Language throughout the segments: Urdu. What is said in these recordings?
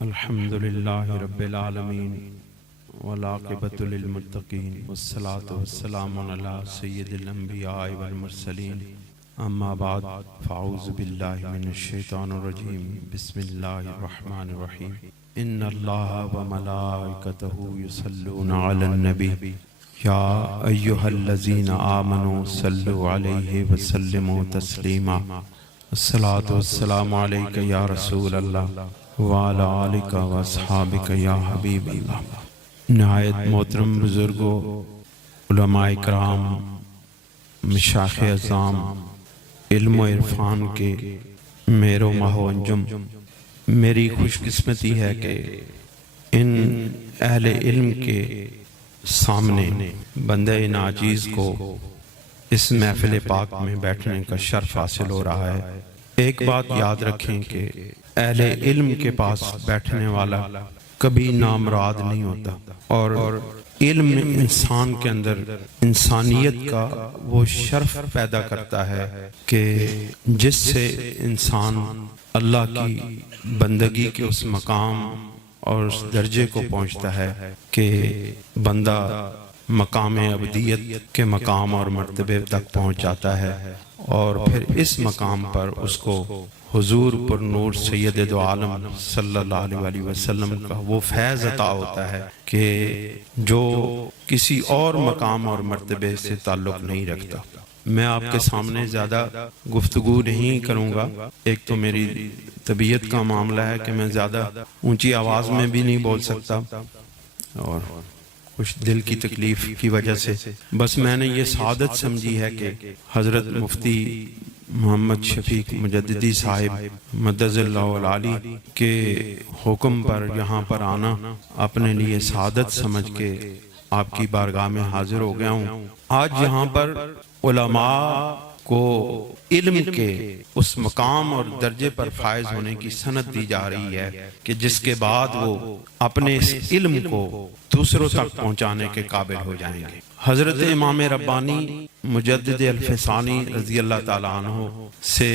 الحمدللہ رب العالمین والعاقبۃ للمتقین والصلاة والسلام علی سید الانبیاء والمرسلین اما بعد فاعوذ باللہ من الشیطان الرجیم بسم اللہ الرحمن الرحیم ان اللہ وملائکتہ یصلون علی النبی یا ایہا الذین آمنوا صلوا علیہ وسلموا تسلیما الصلاة والسلام علیک یا رسول اللہ وعلی آلک و اصحابک یا حبیب اللہ۔ نہایت محترم بزرگوں، علماء کرام، مشائخ اعظام، علم و عرفان کے مہر و ماہ و انجم، میری خوش قسمتی ہے کہ ان اہل علم کے سامنے بندہ ناچیز کو اس محفل پاک میں بیٹھنے کا شرف حاصل ہو رہا ہے۔ ایک بات یاد رکھیں کہ اہل علم کے پاس بیٹھنے والا کبھی نامراد نہیں ہوتا، اور علم انسان کے اندر انسانیت کا وہ شرف پیدا کرتا ہے کہ جس سے انسان اللہ کی بندگی کے اس مقام اور اس درجے کو پہنچتا ہے کہ بندہ مقام عبدیت کے مقام اور مرتبے تک پہنچ جاتا ہے، اور پھر اس مقام پر اس کو حضور پر نور سید دو عالم صلی اللہ علیہ وسلم کا وہ فیض عطا ہوتا ہے کہ جو کسی اور مقام اور مرتبے سے تعلق نہیں رکھتا۔ میں آپ کے سامنے زیادہ گفتگو نہیں کروں گا، ایک تو میری طبیعت کا معاملہ ہے کہ میں زیادہ اونچی آواز میں بھی نہیں بول سکتا، اور کچھ دل کی تکلیف کی وجہ سے بس میں نے یہ سعادت سمجھی ہے کہ حضرت مفتی محمد شفیق مجددی صاحب مدد اللہ العالی کے حکم پر یہاں پر آنا اپنے لیے سعادت سمجھ کے آپ کی بارگاہ میں حاضر ہو گیا ہوں۔ آج یہاں پر علماء کو علم کے اس مقام اور درجے پر فائز ہونے کی سند دی جا رہی ہے کہ جس کے بعد وہ اپنے اس علم کو دوسروں تک پہنچانے کے قابل ہو جائیں گے۔ حضرت امام ربانی مجدد الفسانی رضی اللہ تعالیٰ عنہ سے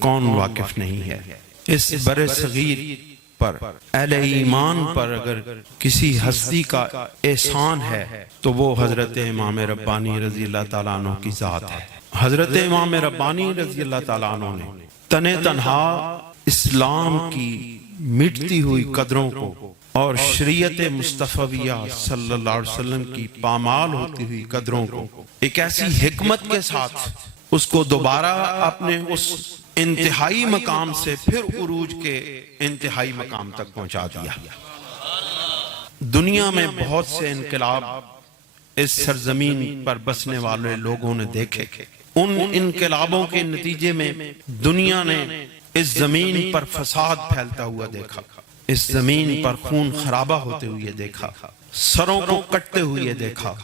کون واقف نہیں ہے؟ اس بر صغیر پر اہل ایمان پر اگر کسی ہستی کا احسان ہے تو وہ حضرت امام ربانی رضی اللہ تعالیٰ عنہ کی ذات ہے۔ حضرت امام ربانی رضی اللہ تعالیٰ عنہ نے تن تنہا اسلام کی مٹتی ہوئی قدروں کو اور شریعت مصطفیہ صلی اللہ علیہ وسلم کی پامال ہوتی ہوئی قدروں کو ایک ایسی حکمت کے ساتھ اس کو دوبارہ اپنے اس انتہائی مقام سے پھر عروج کے انتہائی مقام تک پہنچا دیا۔ دنیا میں بہت سے انقلاب اس سرزمین پر بسنے والے لوگوں نے دیکھے، ان انقلابوں کے نتیجے میں دنیا نے اس زمین پر فساد پھیلتا ہوا دیکھا، اس زمین پر خون خرابہ ہوتے ہوئے دیکھا، سروں کو کٹتے ہوئے دیکھا،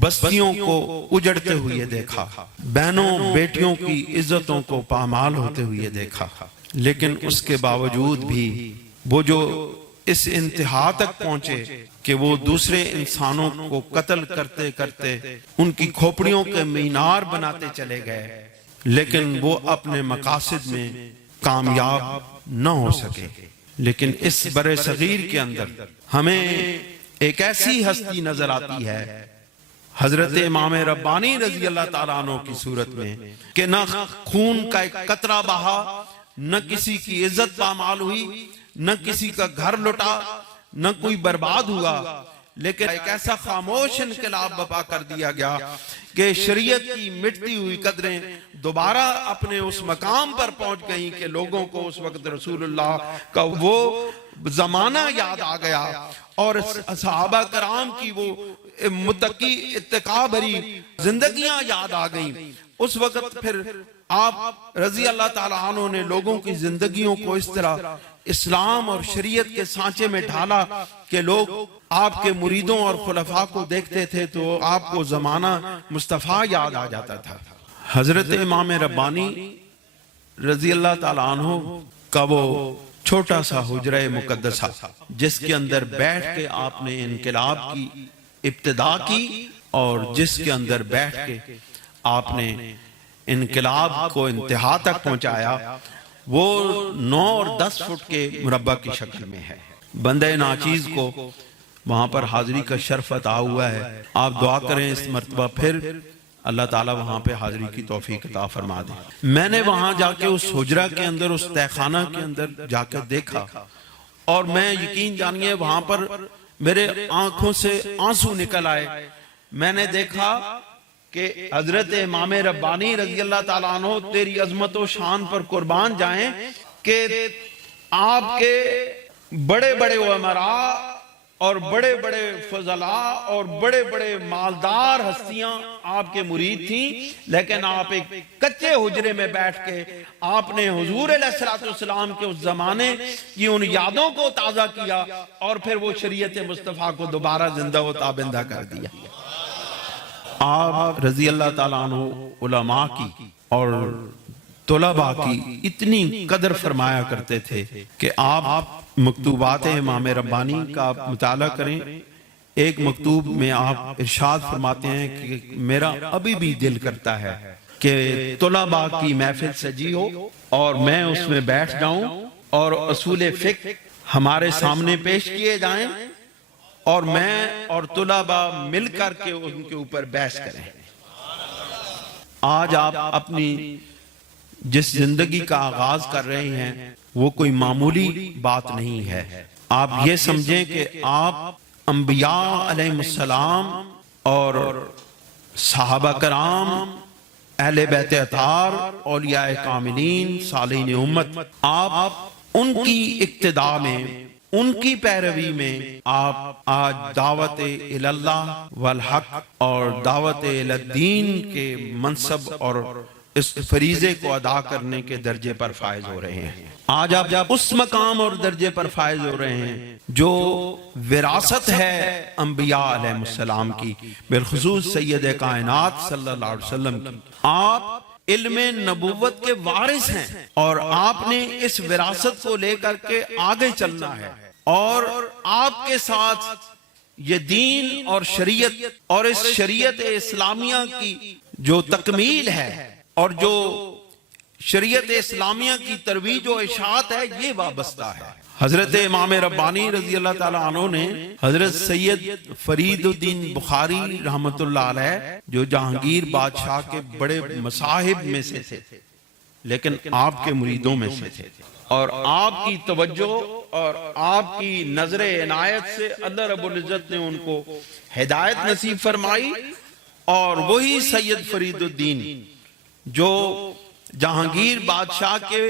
بستیوں کو اجڑتے ہوئے دیکھا، بہنوں بیٹیوں کی عزتوں کو پامال ہوتے ہوئے دیکھا۔ لیکن اس کے باوجود بھی وہ جو اس انتہا تک پہنچے کہ وہ دوسرے انسانوں کو قتل کرتے کرتے ان کی کھوپڑیوں کے مینار بناتے چلے گئے، لیکن وہ اپنے مقاصد میں کامیاب نہ ہو سکے۔ لیکن اس بر صغیر کے اندر ہمیں ایک ایسی ہستی نظر آتی ہے حضرت امام ربانی رضی اللہ تعالیٰ عنہ کی صورت میں کہ نہ خون کا ایک قطرہ بہا، نہ کسی کی عزت پامال ہوئی، نہ کسی کا گھر لٹا، نہ کوئی برباد ہوا، لیکن ایک ایسا خاموش انقلاب برپا کر دیا گیا کہ شریعت کی مٹتی ہوئی قدریں دوبارہ اپنے اس مقام پر پہنچ گئیں کہ لوگوں کو اس وقت رسول اللہ کا وہ زمانہ یاد آ گیا، اور صحابہ کرام کی وہ متقی اتقاء بھری زندگیاں یاد آ گئیں۔ اس وقت پھر آپ رضی اللہ تعالیٰ عنہ نے لوگوں کی زندگیوں کو اس طرح اسلام اور شریعت کے سانچے میں ڈھالا کہ لوگ آپ کے مریدوں اور خلفاء کو دیکھتے تھے تو آپ کو زمانہ مصطفیٰ یاد آ جاتا تھا۔ حضرت امام ربانی رضی اللہ تعالیٰ عنہ کا وہ چھوٹا سا حجرہ مقدسہ جس کے اندر بیٹھ کے آپ نے انقلاب کی ابتدا کی، اور جس کے اندر بیٹھ کے آپ نے انقلاب کو انتہا تک پہنچایا، وہ 9 اور 10 فٹ کے مربع کی شکل میں ہے۔ بندہ ناچیز کو وہاں پر حاضری کا شرف عطا ہوا ہے۔ آپ دعا کریں اس مرتبہ پھر اللہ تعالیٰ وہاں پہ حاضری کی توفیق عطا فرما دے۔ میں نے وہاں جا کے اس حجرہ کے اندر، اس تہخانہ کے اندر جا کے دیکھا، اور میں یقین جانیے وہاں پر میرے آنکھوں سے آنسو نکل آئے۔ میں نے دیکھا کہ حضرت امام ربانی رضی اللہ تعالیٰ عنہ تیری عظمت و شان پر قربان جائیں کہ آپ کے بڑے بڑے امراء اور بڑے بڑے فضلاء اور بڑے بڑے مالدار ہستیاں آپ کے مرید تھیں، لیکن آپ ایک کچے حجرے میں بیٹھ کے آپ نے حضور علیہ السلام کے اس زمانے کی ان یادوں کو تازہ کیا، اور پھر وہ شریعت مصطفیٰ کو دوبارہ زندہ و تابندہ کر دیا۔ آپ رضی اللہ تعالیٰ عنہ علماء کی اور طلباء کی اتنی قدر فرمایا کرتے تھے کہ آپ مکتوبات امام ربانی کا آپ مطالعہ کریں۔ ایک مکتوب میں آپ ارشاد فرماتے ہیں کہ میرا ابھی بھی دل کرتا ہے کہ طلباء کی محفل سجی ہو اور میں اس میں بیٹھ جاؤں اور اصول فقہ ہمارے سامنے پیش کیے جائیں، اور میں اور طلباء مل کر کے ان کے اوپر بحث کریں۔ آج آپ اپنی جس زندگی کا آغاز کر رہے ہیں وہ کوئی معمولی بات نہیں ہے۔ آپ یہ سمجھیں کہ آپ انبیاء علیہ السلام اور صحابہ کرام، اہل بیت اطہار، اولیاء کاملین، صالحین امت، آپ ان کی اقتداء میں، ان کی پیروی میں آپ آج دعوت اللہ والحق اور دعوت الدین کے منصب اور اس فریضے کو ادا کرنے کے درجے پر فائز ہو رہے ہیں۔ آج آپ اس مقام اور درجے پر فائز ہو رہے ہیں جو وراثت ہے انبیاء علیہ السلام کی، بالخصوص سید کائنات صلی اللہ علیہ وسلم کی۔ آپ علم نبوت کے وارث ہیں، اور آپ نے اس وراثت کو لے کر کے آگے چلنا ہے، اور آپ کے ساتھ یہ دین اور شریعت اور اس شریعت اسلامیہ کی جو تکمیل ہے اور جو شریعت اسلامیہ کی ترویج و اشاعت ہے، یہ وابستہ ہے۔ حضرت امام ربانی رضی اللہ تعالیٰ عنہ نے حضرت سید فرید الدین بخاری رحمت اللہ علیہ، جو جہانگیر بادشاہ کے بڑے مصاحب میں سے تھے لیکن آپ کے مریدوں میں سے تھے، اور آپ کی توجہ اور آپ کی نظر عنایت سے اللہ رب العزت نے ان کو ہدایت نصیب فرمائی، اور وہی سید فرید الدین جو جہانگیر بادشاہ کے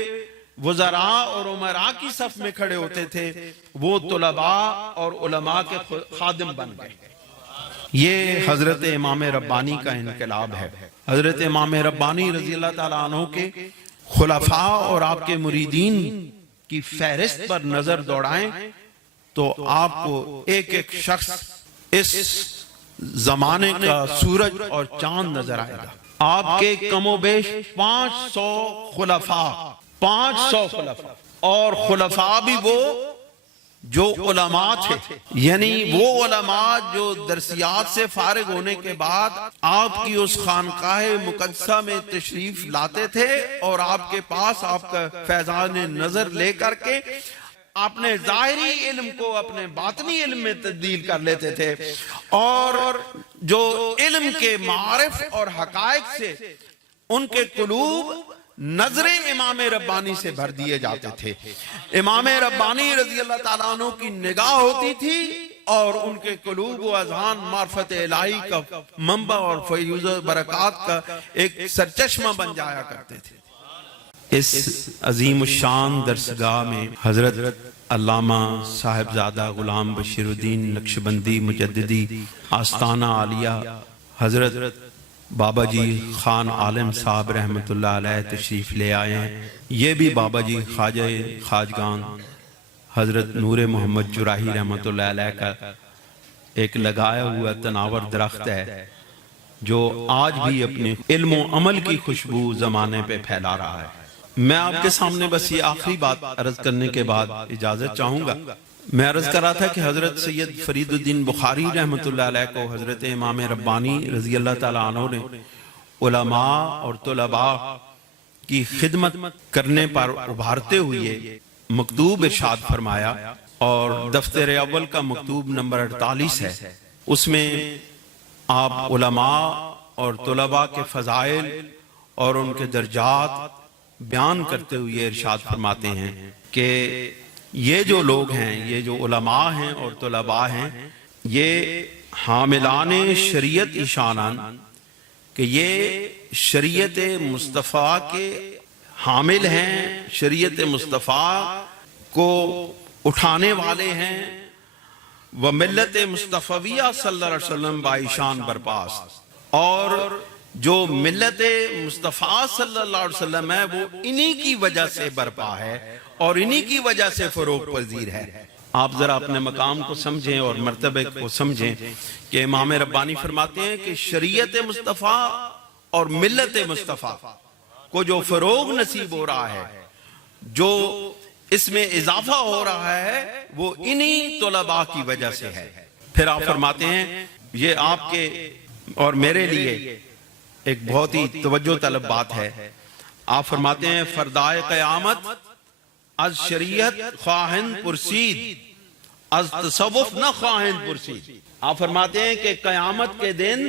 وزراء اور امراء کی صف میں کھڑے ہوتے تھے، وہ طلباء اور علماء کے خادم بن گئے۔ یہ حضرت امام ربانی کا انقلاب ہے۔ حضرت امام ربانی رضی اللہ تعالیٰ عنہ کے خلفاء اور آپ کے مریدین کی فہرست پر نظر دوڑائیں تو آپ کو ایک ایک شخص اس زمانے کا سورج اور چاند نظر آئے گا۔ آپ کے کم و بیش 500 خلفاء، 500 خلفاء، اور خلفاء بھی وہ جو علماء تھے، یعنی وہ علماء جو درسیات سے فارغ ہونے کے بعد آپ کی اس خانقاہ مقدسہ میں تشریف لاتے تھے، اور آپ کے پاس آپ کا فیضان نظر لے کر کے اپنے ظاہری علم کو اپنے باطنی علم میں تبدیل کر لیتے تھے، اور جو علم کے معارف اور حقائق سے ان کے قلوب نظر امام ربانی سے بھر دیے جاتے تھے۔ امام ربانی رضی اللہ تعالیٰ عنہ کی نگاہ ہوتی تھی اور ان کے قلوب و اذہان معرفت الہی کا منبع اور فیوز و برکات کا ایک سرچشمہ بن جایا کرتے تھے۔ اس عظیم الشان درسگاہ میں حضرت علامہ صاحبزادہ غلام بشیر الدین نقشبندی مجددی آستانہ عالیہ حضرت بابا جی خان عالم صاحب رحمت اللہ علیہ تشریف لے آئے ہیں۔ یہ بھی بابا جی خواجہ خواجگان حضرت نور محمد جراحی رحمت اللہ علیہ کا ایک لگایا ہوا تناور درخت ہے جو آج بھی اپنے علم و عمل کی خوشبو زمانے پہ پھیلا رہا ہے۔ میں آپ کے سامنے بس یہ آخری بات عرض کرنے کے بعد اجازت چاہوں گا۔ میں عرض کر رہا تھا کہ حضرت سید فرید الدین بخاری رحمت اللہ علیہ کو حضرت امام ربانی رضی اللہ تعالیٰ عنہ نے علماء اور طلباء کی خدمت کرنے پر ابھارتے ہوئے مکتوب ارشاد فرمایا، اور دفتر اول کا مکتوب نمبر 48 ہے، اس میں آپ علماء اور طلباء کے فضائل اور ان کے درجات بیان کرتے ہوئے ارشاد فرماتے ہیں کہ یہ جو لوگ ہیں، یہ جو علماء ہیں اور طلباء ہیں، یہ حاملان شریعت ایشانان، کہ یہ شریعت مصطفیٰ کے حامل ہیں، شریعت مصطفیٰ کو اٹھانے والے ہیں، وہ ملت مصطفیہ صلی اللہ علیہ وسلم بائشان برپاس، اور جو ملت مصطفیٰ صلی اللہ علیہ وسلم ہے وہ انہی کی وجہ سے برپا ہے اور انہی کی وجہ سے فروغ پذیر ہے۔ آپ ذرا اپنے مقام کو سمجھیں اور مرتبے کو سمجھیں کہ امام ربانی فرماتے ہیں کہ شریعت مصطفیٰ اور ملت مصطفیٰ کو جو فروغ نصیب ہو رہا ہے، جو اس میں اضافہ ہو رہا ہے، وہ انہی طلباء کی وجہ سے ہے۔ پھر آپ فرماتے ہیں، یہ آپ کے اور میرے لیے ایک بہت ہی توجہ طلب بات ہے، آپ فرماتے ہیں فردائے قیامت از شریعت خواہن پرسید، از تصوف نہ خواہن پرسید۔ آپ فرماتے ہیں کہ قیامت کے دن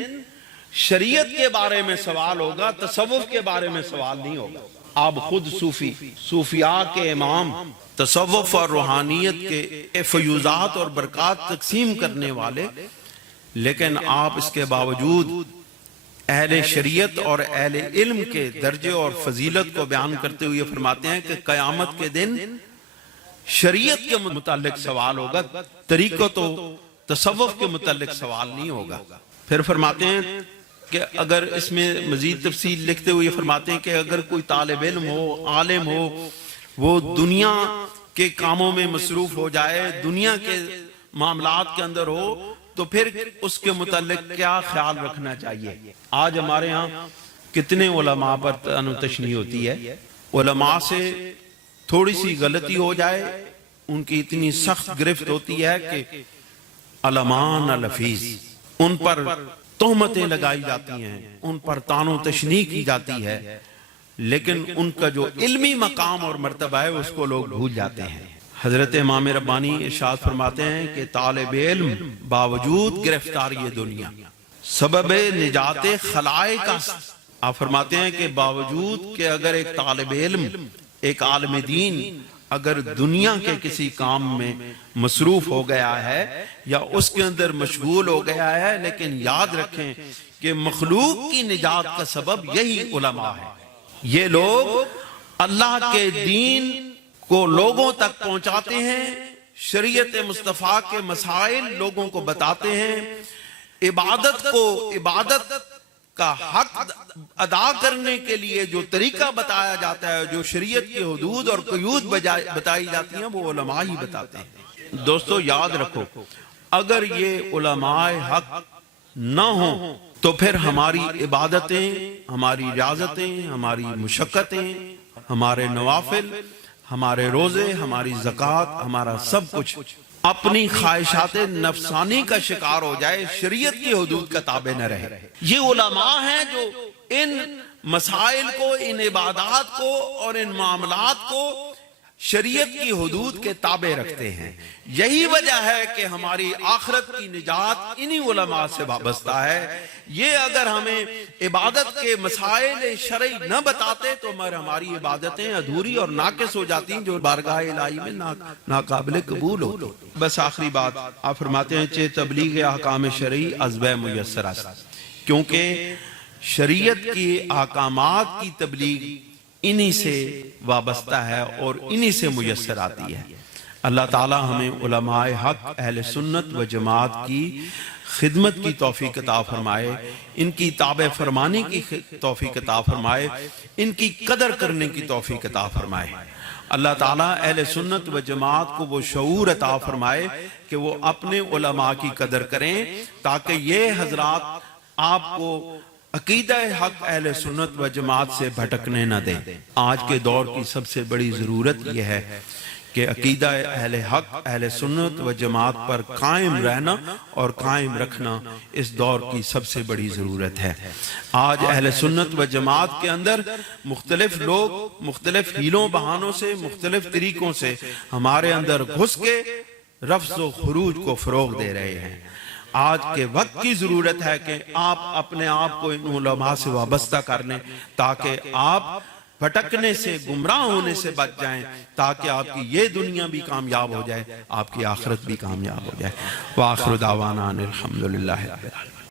شریعت کے بارے میں سوال ہوگا، تصوف کے بارے میں سوال نہیں ہوگا۔ آپ خود صوفیاء کے امام، تصوف اور روحانیت کے فیوزات اور برکات تقسیم کرنے والے، لیکن آپ اس کے باوجود اہل شریعت اور اہل علم کے درجے اور فضیلت کو بیان کرتے ہوئے فرماتے ہیں کہ قیامت کے دن شریعت کے متعلق سوال ہوگا، طریقت و تصوف کے متعلق سوال نہیں ہوگا۔ پھر فرماتے ہیں کہ اگر اس میں مزید تفصیل لکھتے ہوئے فرماتے ہیں کہ اگر کوئی طالب علم ہو، عالم ہو، وہ دنیا کے کاموں میں مصروف ہو جائے، دنیا کے معاملات کے اندر ہو، تو پھر اس کے متعلق کیا خیال رکھنا چاہیے؟ آج ہمارے ہاں کتنے علماء پر تشنیع ہوتی ہے، علماء سے تھوڑی سی غلطی ہو جائے ان کی اتنی سخت گرفت ہوتی ہے کہ علمان الفیظ، ان پر تہمتیں لگائی جاتی ہیں، ان پر طعن و تشنیع کی جاتی ہے، لیکن ان کا جو علمی مقام اور مرتبہ ہے اس کو لوگ بھول جاتے ہیں۔ حضرت امام ربانی ارشاد فرماتے ہیں کہ طالب علم باوجود گرفتاری دنیا سبب نجات خلائق کا، آپ فرماتے ہیں کہ باوجود کہ اگر ایک طالب علم، ایک عالم دین اگر دنیا کے کسی کام میں مصروف ہو گیا ہے یا اس کے اندر مشغول ہو گیا ہے، لیکن یاد رکھیں کہ مخلوق کی نجات کا سبب یہی علماء ہے۔ یہ لوگ اللہ کے دین کو لوگوں تک پہنچاتے ہیں، شریعت مصطفیٰ کے مسائل لوگوں کو بتاتے ہیں، عبادت کا حق ادا کرنے کے لیے جو طریقہ بتایا جاتا ہے، جو شریعت کی حدود اور قیود بتائی جاتی ہیں، وہ علماء ہی بتاتے ہیں۔ دوستو یاد رکھو، اگر یہ علماء حق نہ ہوں تو پھر ہماری عبادتیں، ہماری ریاضتیں، ہماری مشقتیں، ہمارے نوافل، ہمارے روزے، ہماری زکوٰۃ، ہمارا سب کچھ اپنی خواہشات نفسانی کا شکار ہو جائے، شریعت کی حدود کا تابع نہ رہے۔ یہ علماء ہیں جو ان مسائل کو، ان عبادات کو اور ان معاملات کو شریعت کی حدود کے تابع رکھتے ہیں۔ یہی وجہ ہے کہ ہماری آخرت کی نجات انہی علماء سے وابستہ ہے۔ یہ اگر ہمیں عبادت کے مسائل شرعی نہ بتاتے تو ہماری عبادتیں ادھوری اور ناقص ہو جاتی ہیں، جو بارگاہ الہی میں ناقابل قبول ہوتی۔ بس آخری بات آپ فرماتے ہیں چہ تبلیغ احکام شرعی ازبہ میسر است، کیونکہ شریعت کی احکامات کی تبلیغ انہی سے وابستہ ہے اور انہی سے میسر آتی ہے۔ اللہ تعالی ہمیں علماء حق، اہل سنت و جماعت کی خدمت کی توفیق عطا فرمائے، ان کی تابع فرمانی کی توفیق عطا فرمائے، ان کی قدر کرنے کی توفیق عطا فرمائے۔ اللہ تعالیٰ اہل سنت و جماعت کو وہ شعور عطا فرمائے کہ وہ اپنے علماء کی قدر کریں، تاکہ یہ حضرات آپ کو عقیدہ حق اہل سنت و جماعت سے بھٹکنے نہ دیں۔ آج کے دور کی سب سے بڑی ضرورت یہ ہے کہ عقیدہ اہل حق اہل سنت و جماعت پر قائم رہنا اور قائم رکھنا اس دور کی سب سے بڑی ضرورت ہے۔ آج اہل سنت و جماعت کے اندر مختلف لوگ مختلف ہیلوں بہانوں سے مختلف طریقوں سے ہمارے اندر گھس کے رفض و خروج کو فروغ دے رہے ہیں۔ آج کے وقت کی ضرورت ہے کہ آپ اپنے آپ کو ان علماء سے وابستہ کر لیں تاکہ آپ بھٹکنے سے گمراہ ہونے سے بچ جائیں، تاکہ آپ کی یہ دنیا بھی کامیاب ہو جائے، آپ کی آخرت بھی کامیاب ہو جائے۔ وآخر دعوانا ان الحمدللہ رب العالمین۔